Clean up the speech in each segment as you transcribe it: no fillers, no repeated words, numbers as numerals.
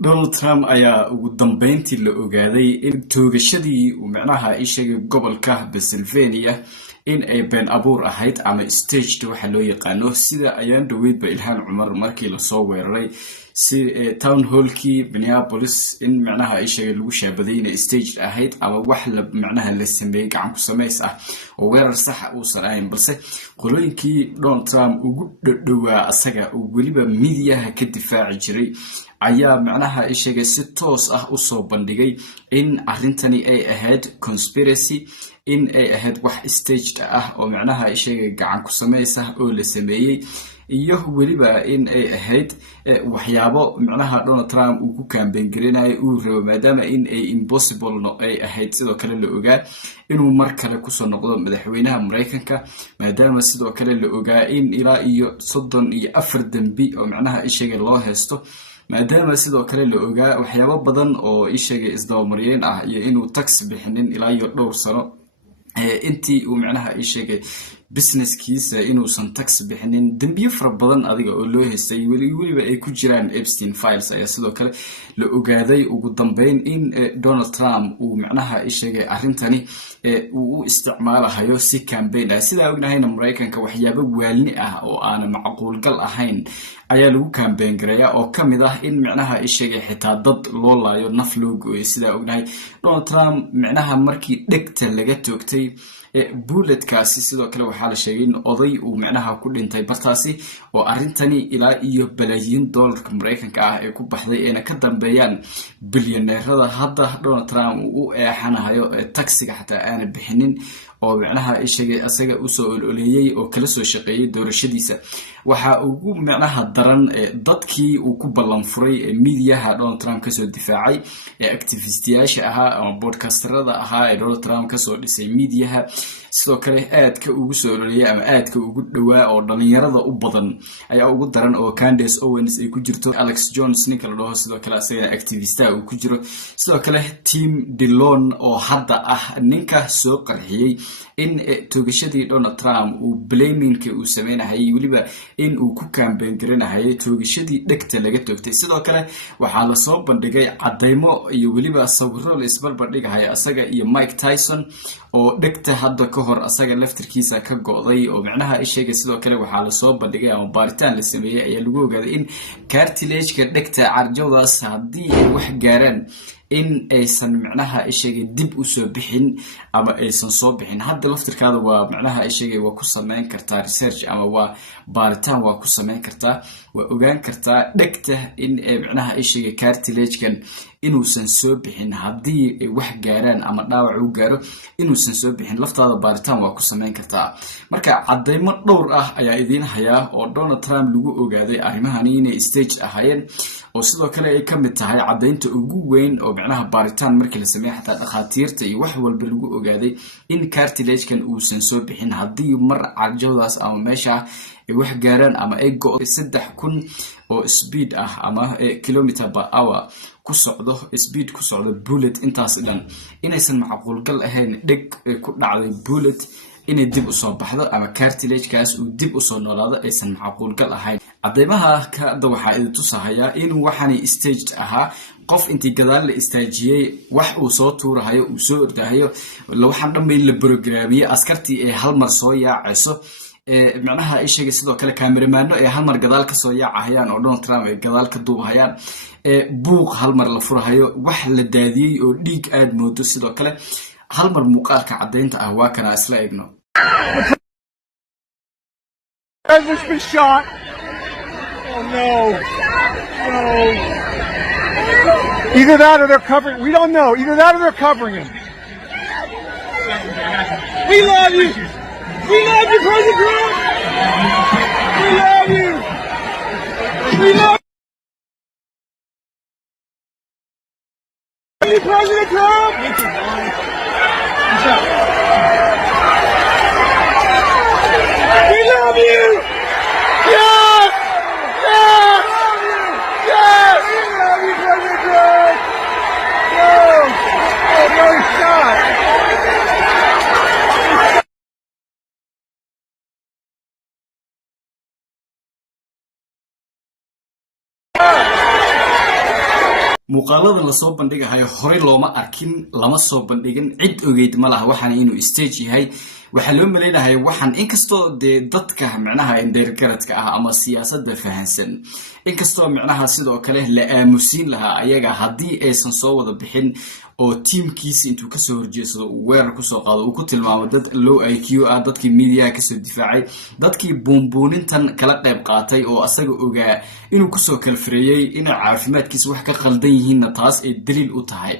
Donald Trump ayaa ugu dambeyntii la ogaaday in toogashadii uu macnaha ay sheegay gobolka Pennsylvania in ay been abuur ahayd ama staged waxa loo yaqaano sida ayaan dhaweydba Ilhaan Cumar markii la soo weeraray si town hallkii Minneapolis in macnaha ay sheegay lagu shaabaday in staged ahayd ama wax la macnaha la sameeyay gacan ku sameys ah oo weerar sax ah uu sanayn balse qolooyinkii Donald Trump ugu dhawaa asaga oo waliba media ka difaaci jiray ayaa macnaha ay sheegay si toos ah u soo bandhigay in arintani ay ahayd conspiracy in ay ahayd wax staged ah oo macnaha ay sheegay gacan ku sameeyay oo la sameeyay iyo waliba in ay ahayd waxyaabo macnaha Donald Trump uu ku campaign gareenay uu rabo maadaama in ay impossible no ay ahayd sidoo kale la ogaa inuu mar kale ku soo noqdo madaxweynaha Mareykanka maadaama sidoo kale la ogaa in ilaa iyo 34 dambi oo macnaha ay sheegay loo heesto maadaama sidoo kale la ogaa waxyaabo badan oo ay sheegay isdawmariyeen ah iyo inuu tax bixinin ilaa iyo dhowr sano intii uu macnaha ay sheegay businesskiisa inuusan tax bixinin dambiyo fara badan adiga oo loo heystay waliba ay ku jiraan Epstein files ayaa sidoo kale la ogaaday ugu dambeyn in Donald Trump uu macnaha ay sheegay arintani uu u isticmaalayo si campaign ah sida ognahayna Mareykanka waxyaabo waalni ah oo aan macquul gal ahayn ayaa lagu campaign gareeyaa oo kamid ah in macnaha ay sheegay xitaa dad loo laayo naf loo gooyo sida ognahay Donald Trump macnaha markii dhegta laga toogtay bulletkaasi sidoo kale waxaa la sheegay in oday uu macnaha ku dhintay bartaasi oo arintani ilaa iyo balaayiin dollarka Mareykanka ah ee ku baxday ee ka dambeeyaan bilyaneerada hadda Donald Trump uu eexanayo taxiga xataa aan bixinin oo macnaha ay sheegay asaga u soo ololeeyay oo kala soo shaqeeyay doorashadiisa waxa ugu macnaha daran dadkii uu ku ballan furay media Donald Trump ka soo difaacay activistiyaasha ahaa ama podcasterada ahaa Donald Trump ka soo dhisay media sidoo kale aadka ugu soo ololeeyay ama aadka ugu dhawaa oo dhalinyarada u badan ayaa ugu daran oo Candace Owens ay ku jirto Alex Jones ninka la dhaho sidoo kale asaga activista uu ku jiro sidoo kale Tim Dillon oo hadda ah ninka soo qarxiyay in toogashadii Donald Trump uu blamingka uu sameeyay waliba in uu ku campaign garanayo toogashadii dhegta laga toogtay sidoo kale waxaa la soo bandhigay cadeymo iyo waliba sawirro la isbarbar dhigay asaga iyo Mike Tyson oo dhegta hadda ka hor asaga laftirkiisa ka go'day oo macnaha ay sheegay sidoo kale waxaa la soo bandhigay ama baaritaan la sameeyay ayaa lagu ogaaday in cartilage-ka dhegta carjawdaas haddii ay wax gaaraan in aysan macnaha ay sheegay dib u soo bixin ama aysan soo bixin hadda laftirkaada waa macnaha ay sheegay waa ku sameyn kartaa research ama waa baaritaan waa ku sameyn kartaa waa ogaan kartaa dhegta in macnaha ay sheegay cartilage-kan inuusan soo bixin haddii ay wax gaaraan ama dhaawac uu gaaro inuusan soo bixin laftaada baaritaan waa ku sameyn kartaa marka cadeymo dhowr ah ayaa idin haya oo Donald Trump lagu ogaaday arrimahani inay stage ahaayeen oo sidoo kale ay kamid tahay cadeynta ugu weyn oo macnaha baaritaan markii la sameeyay xataa dhaqaatiirta iyo wax walba lagu ogaaday in cartilage-kan uusan soo bixin haddii mar carjawdaas ama meesha ay wax gaaraan ama ay go'do 3000 oo speed ah ama kilometer per hour ku socdo speed ku socdo bullet intaas dhan inaysan macquul gal ahayn dheg ku dhacday bullet inay dib u soo baxdo ama cartilage-kaas uu dib u soo noolaado aysan macquul gal ahayn cadeymaha ka waxa ay tusahayaa in waxani staged ahaa qof intii gadaal la istaajiyay wax uu soo tuurahayo uu soo ordahayo waxaan dhammayn la programiyay askartii ee hal mar soo yaacayso macnaha ay sheegay sidoo kale kaameramanno ee hal mar gadaal ka soo yaacayaan oo Donald Trump ay gadaal ka duubahayaan buuq hal mar la furahayo wax la daadiyay oo dhiig aad moodo sidoo kale hal mar muuqaalka cadeynta ah waa kana isla eegno President's been shot. Oh no. No. Either that or they're covering. We don't know. Either that or they're covering him. We love you. We love you, President Trump. We love you. We love you, President Trump. We love you. Yes. Yes. Yes. We love you, President Trump. No. Oh, no, he's shot. muuqaaladan lasoo bandhigahayo horey looma arkin lama soo bandhigin cid ogeyd ma laha waxaana inuu stage yahay waxaa loo malaynahay waxaan inkastoo dee dadka micnaha indheergaradka ah ama siyaasadba fahansan inkastoo micnaha sidoo kale la aamusiin lahaa ayaga haddii aysan soo wada bixin oo tiimkiisa intuu kasoo horjeedsado uu weerar kusoo qaado uu ku tilmaamo dad low IQ ah dadkii miidiyaha kasoo difaacay dadkii buunbuunintan kala qayb qaatay oo asaga ogaa inuu kusoo kalfareeyey inay caafimaadkiisa wax ka qaldan yihiinna taas ay daliil u tahay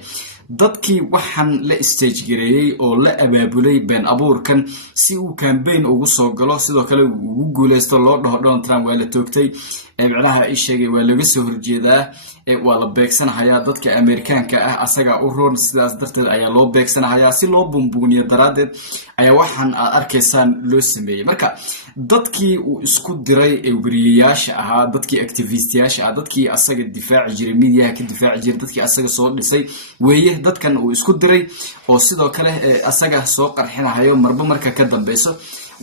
dadkii waxaan la stage gareeyey oo la abaabulay been abuurkan si uu campaign ugu soo galo sidoo kale ugu guuleysto loo dhaho Donald Trump waa la toogtay micnaha ay sheegay waa laga soo horjeedaa waa la beegsanayaa dadka Ameerikaanka ah asaga u roon sidaas darteed ayaa loo beegsanayaa si loo bumbuuniyo daraadeed ayaa waxaan aad arkaysaan loo sameeyay marka dadkii uu isku diray wariyayaasha ahaa dadkii activistiyaasha ah dadkii asaga difaaci jiray miidiyaha ka difaaci jiray dadkii asaga soo dhisay weeye dadkan uu isku diray oo sidoo kale asaga soo qarxinayo marba marka ka dambayso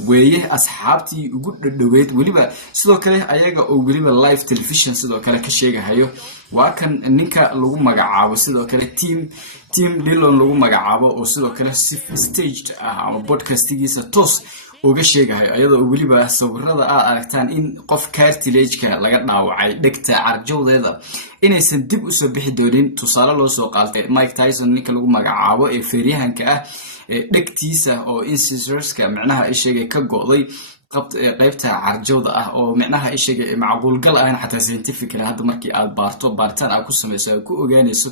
weeye asxaabtii ugu dhadhaweyd waliba sidoo kale ayaga oo waliba live television sidoo kale ka sheegahayo waa kan ninka lagu magacaabo sidoo kale team Dillon lagu magacaabo oo sidoo kale staged ah ama podcastigiisa toos uga sheegahayo ayadoo waliba sawirada aad aragtaan in qof cartilage-ka laga dhaawacay dhegta carjowdeeda inaysan dib u soo bixi doonin tusaale loo soo qaatay Mike Tyson ninka lagu magacaabo ee feeryahanka ah dhegtiisa oo incisors-ka micnaha ay sheegay ka go'day qaybta carjowda ah oo micnaha ay sheegay macquul gal ah xataa scientifically hadda markii aad baaritaan aad ku samayso aad ku ogaanayso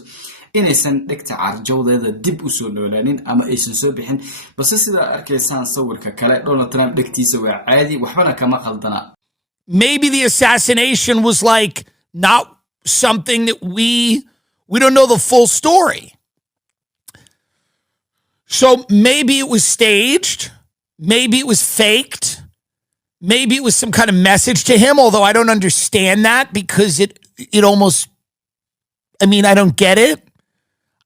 inaysan dhegta carjowdeeda dib u soo noolaanin ama aysan soo bixin balse sida arkaysaan sawirka kale Donald Trump dhegtiisa waa caadi waxbana kama qaldana. Maybe the assassination was like not something that we don't know the full story. So maybe it was staged, maybe it was faked, maybe it was some kind of message to him, although I don't understand that because it almost, I mean, I don't get it.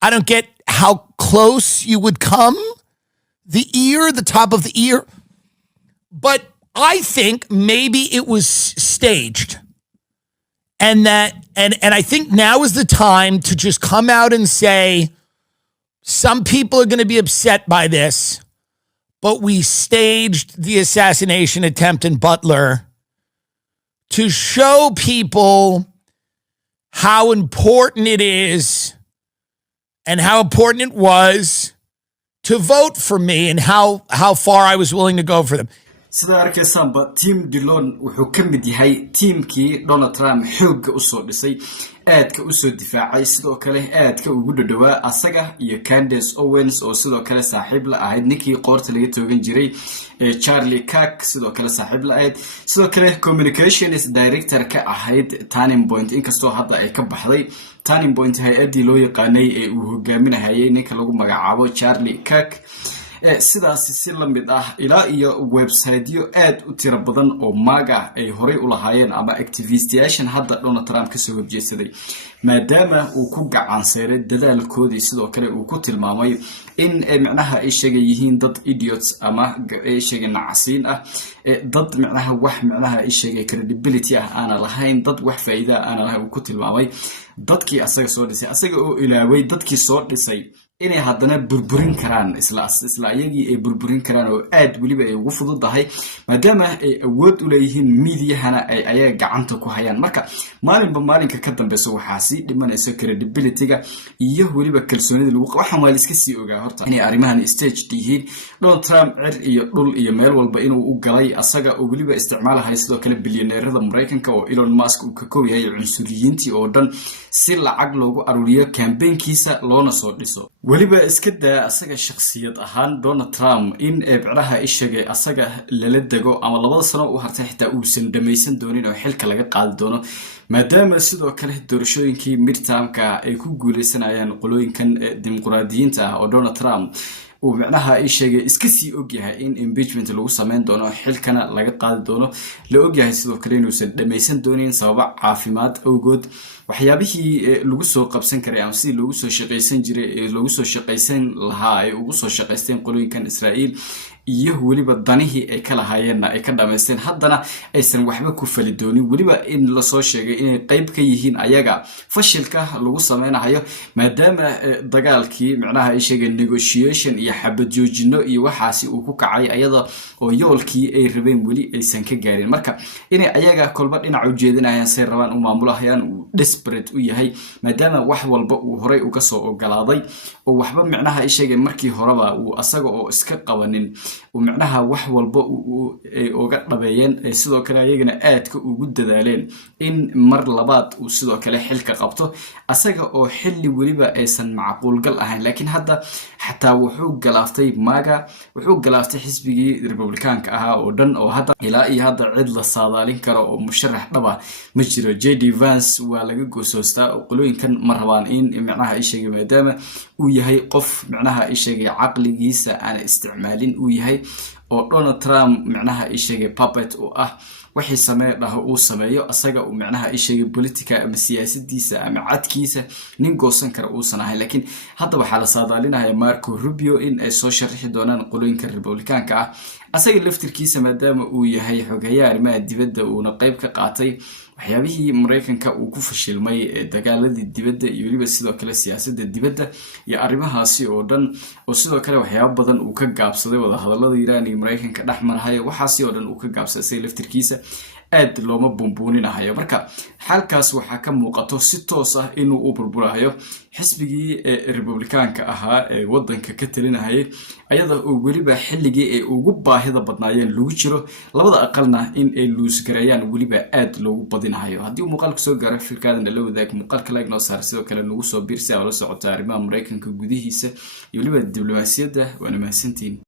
I don't get how close you would come, the top of the ear. But I think maybe it was staged. And I think now is the time to just come out and say, some people are going to be upset by this, but we staged the assassination attempt in Butler to show people how important it is and how important it was to vote for me and how far I was willing to go for them. sida arkaysaanba team Dillon wuxuu ka mid yahay teamkii Donald Trump xoogga u soo dhisay aadka u soo difaacay sidoo kale aadka ugu dhadhawaa asaga iyo Candace Owens oo sidoo kale saaxiib la ahayd ninkii qoorta laga toogan jiray Charlie Kirk sidoo kale saaxiib la ahayd sidoo kale communications director ka ahayd Turning Point inkastoo hadda ay ka baxday Turning Point hay'adii loo yaqaanay ee uu hogaaminayay ninka lagu magacaabo Charlie Kirk sidaas si la mid ah ilaa iyo website-yo aad u tiro badan oo maaga ay horey u lahaayeen ama activistiyaashan hadda Donald Trump ka soo horjeesaday maadaama uu ku gacan saaray dadaalkoodii sidoo kale uu ku tilmaamay in micnaha ay sheegayeen dad idiots ama ay sheegeen nacasiin ah dad micnaha wax micnaha ay sheegay credibility ah aan lahayn dad wax faa'iido aan lahayn uu ku tilmaamay dadkii asaga soo dhisay asaga oo ilaaway dadkii soo dhisay inay haddana burburin karaan isla ayagii ay burburin karaan oo aad waliba ay ugu fududahay maadaama ay awood u leeyihiin miidiyahana ay ayaga gacanta ku hayaan marka maalinka ka dambayso waxaa sii dhimanaysa credibility-ga iyo waliba kalsoonida lagu waxaan waa iska sii ogaa horta inay arrimahan stage yihiin Donald Trump cir iyo dhul iyo meel walba inuu u galay asaga oo waliba isticmaalahay sidoo kale bilyaneerada Mareykanka oo Elon Musk uu ka kooyahay cunsuriyiintii oo dhan si lacag loogu aruuriyo campaignkiisa loona soo dhiso waliba iska daa asaga shakhsiyad ahaan Donald Trump in eebcaraha ishagay asaga lala dago ama 2 sano u hartay xitaa uusan dhamaysan doonin oo xilka laga qaadi doono maadaama sidoo kale doorashooyinkii midtermka ay ku guuleysanayaan qolooyinkan dimuqraadiyiinta ah oo Donald Trump uu micnaha ay sheegay iska sii og yahay in impeachment lagu sameyn doono xilkana laga qaadi doono la og yahay sidoo kale inuusan dhamaysan doonin sabab caafimaad awgood waxyaabihii lagu soo qabsan karay ama sidii loogu soo shaqaysan jiray loogu soo shaqaysan lahaa ay ugu soo shaqaysteen qolooyinkan Israa'iil iyo waliba danihii ay ka lahaayeen ay ka dhameysteen haddana aysan waxba ku fali doonin waliba in la soo sheegay inay qayb ka yihiin ayaga fashilka lagu sameynayo maadaama dagaalkii macnaha ay sheegeen negotiation iyo xabad joojino iyo waxaasi uu ku kacay ayada oo yoolkii ay rabeen wali aysan ka gaarin marka inay ayaga kolba dhinac u jeedinayaan say rabaan u maamulahayaan uu desperate u yahay maadaama wax walba uu horay uga soo ogolaaday oo waxba macnaha ay sheegeen markii horeba uu asaga oo iska qabanin ومعناها wax walba uga dhabeeyeen sidoo kale ayagana aadka ugu dadaaleen in mar labaad uu sidoo kale xilka qabto asaga oo xilli waliba aysan macquul gal ahayn laakiin hadda xataa wuxuu galaaftay MAGA wuxuu galaaftay xisbigii Republicaanka ahaa oo dhan oo hadda ilaa iyo hadda cid la saadaalin karo oo musharax dhaba ma jiro JD Vance waa laga goosoostaa qolooyinkan ma rabaan in macnaha ay sheegay maadaama uu yahay qof macnaha ay sheegay caqligiisa aan isticmaalin uu yahay oo Donald Trump macnaha ay sheegay puppet oo wixii sameeyo uu sameeyo asaga uu macnaha ay sheegay politika ama siyaasadiisa ama cadkiisa nin goosan kara uu sanahay laakiin hadda waxa la saadaalinayaa Marco Rubio in ay soo sharxi doonaan qolooyinka Republicaanka asaga laftirkiisa maadaama uu yahay xogayaha arrimaha dibadda uuna qayb ka qaatay waxyaabihii Mareykanka uu ku fashilmay dagaaladii dibadda iyo waliba sidoo kale siyaasadda dibadda iyo arrimahaasi oo dhan oo sidoo kale waxyaabo badan uu ka gaabsaday wada hadallada Iran iyo Mareykanka dhaxmarhay waxaasi oo dhan uu ka gaabsaday laftirkiisa aad looma bumbuuninayo marka halkaas waxa ka muuqato si toos inuu u burburayo xisbigii Republicaanka ahaa ee wadanka ka talinayay ayada oo waliba xilligii ay ugu baahida badnaayeen lagu jiro labada aqalna in ay luus gareeyaan waliba aad loogu badinayo haddii uu muuqaalku soo gaaro fikradana la wadaag muuqaalka like noo saar sidoo kale nagu soo biirsi oo la socota arrimaha Mareykanka gudihiisa iyo waliba diblomaasiyadda waana mahadsantiin